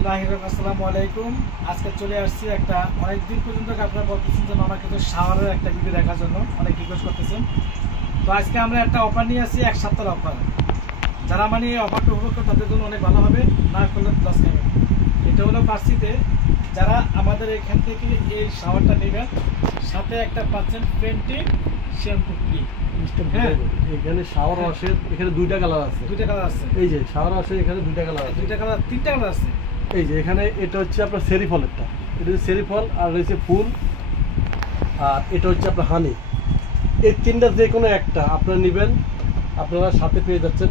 আসসালামু আলাইকুম। আজকে চলে আসছি একটা অনেকদিন পর্যন্ত আপনারা বলতেছেন যে মামা কিন্তু শাওয়ারের একটা ভিডিও দেখার জন্য অনেক রিকোয়েস্ট করতেছেন। তো আজকে আমরা একটা অফার নিয়ে আসছি, এক সপ্তাহের অফার। যারা মানে অফারটা উপভোগ করে তাদের জন্য অনেক ভালো হবে, না করলে প্লাস খাবে। এটা হলো পার্সিতে যারা আমাদের এখান থেকে এই শাওয়ারটা নেবেন, সাথে একটা পাচ্ছেন পেন্টিং শ্যাম্পু ফ্রি। এখানে শাওয়ার আসে, এখানে দুইটা কালার আছে। এই যে শাওয়ার আসে, এখানে দুইটা কালার আছে, তিনটা কালার আছে। এই যে এখানে এটা হচ্ছে আপনার সেরি ফলেরটা, এটা হচ্ছে সেরি ফল, আর রয়েছে ফুল, আর এটা হচ্ছে আপনার হানি। এই তিনটা যে কোনো একটা আপনারা নেবেন, আপনারা সাথে পেয়ে যাচ্ছেন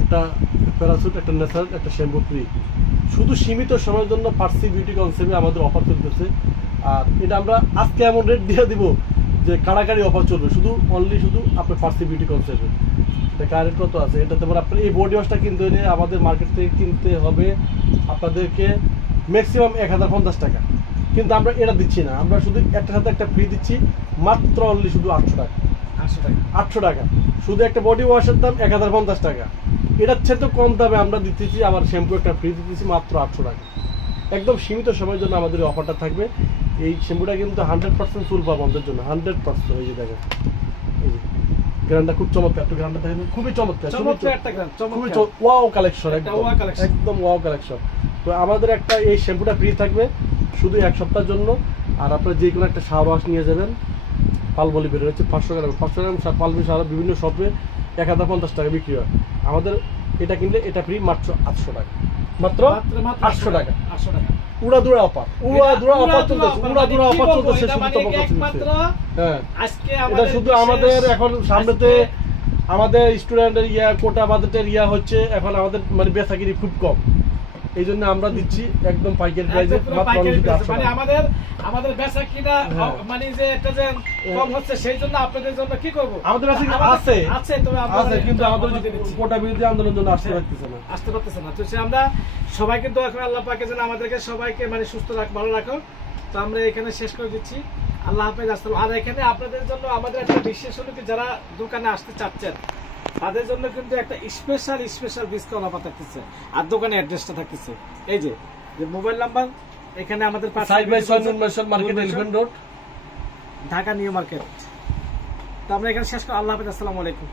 একটা প্যারাসুট, একটা নেচার, একটা শ্যাম্পু ফ্রি। শুধু সীমিত সময়ের জন্য ফার্সি বিউটি কনসেপ্টে আমাদের অফার চলতেছে। আর এটা আমরা আজকে এমন রেট দিয়ে দিব যে কাড়াকাড়ি অফার চলবে, শুধু আপনার ফার্সি বিউটি কনসেপ্টে। এটা কারেন্ট কত আছে, এটা তোমার আপনার এই বডি ওয়াশটা কিনতে হলে আমাদের মার্কেট থেকে কিনতে হবে আপনাদেরকে ম্যাক্সিমাম 1050 টাকা, কিন্তু আমরা এটা দিচ্ছি না, আমরা শুধু একটার সাথে একটা ফ্রি দিচ্ছি, মাত্র শুধু 800 টাকা। 800 টাকা শুধু একটা বডি ওয়াশের দাম 1050 টাকা। এটার চেয়ে তো কম দামে আমরা দিতেছি, আবার শ্যাম্পু একটা ফ্রি দিতেছি মাত্র 800 টাকা। একদম সীমিত সময়ের জন্য আমাদের অফারটা থাকবে। এই শ্যাম্পুটা কিন্তু 100% চুল পাবো আমাদের জন্য, 100%। এই যে দেখেন, এই যে গ্রান্ডটা খুব চমৎকার, একটু গ্রান্ডটা দেখেন, খুবই চমৎকার, খুবই ওয়াও কালেকশন, একদম ওয়াও কালেকশন। তো আমাদের একটা এই শ্যাম্পুটা ফ্রি থাকবে শুধু এক সপ্তাহের জন্য। আর আপনারা যে কোনো একটা শাওয়ার ওয়াশ নিয়ে যাবেন, পালবলি বের হচ্ছে 500 গ্রাম, 500 গ্রাম পালবলি শাওয়ার বিভিন্ন শপে 1050 টাকা বিক্রি হয়। আমাদের এটা কিনলে এটা ফ্রি মাত্র 800 টাকা, মাত্র 800 টাকা। উড়াদুরা অফার, উড়াদুরা অফার চলতেছে, হ্যাঁ। এটা শুধু আমাদের এখন সামনেতে আমাদের স্টুডেন্টের কোটা বাজেটের হচ্ছে, এখন আমাদের মানে বেচাকিরি খুব কম, এই জন্য আমরা দিচ্ছি একদম পাইকারি প্রাইসে। মানে আমাদের বেচাকিরা মানে যে এটা যে কম হচ্ছে, সেই জন্য আপনাদের জন্য কি করব, আমাদের আছে তবে আছে, কিন্তু আমাদের কোটা বিরোধী আন্দোলনের জন্য আসতে পারতেছে না। তো সে আমরা সবাইকে দোয়া করি আল্লাহ পাকের জন্য আমাদেরকে সবাইকে মানে সুস্থ রাখ, ভালো রাখো। তো আমরা এখানে শেষ করে দিচ্ছি, আল্লাহ হাফেজ, আসসালাম। আর এখানে আপনাদের জন্য আমাদের একটা বিশেষ হলো কি, যারা দোকানে আসতে চাচ্ছেন তাদের জন্য কিন্তু একটা স্পেশাল ডিসকাউন্ট অফার থাকতেছে, আর দোকানে অ্যাড্রেসটা থাকতেছে এই যে মোবাইল নাম্বার, এখানে আমাদের ঢাকা নিউ মার্কেট। তো আমরা এখানে শেষ করি, আল্লাহ হাফেজ, আসসালামু আলাইকুম।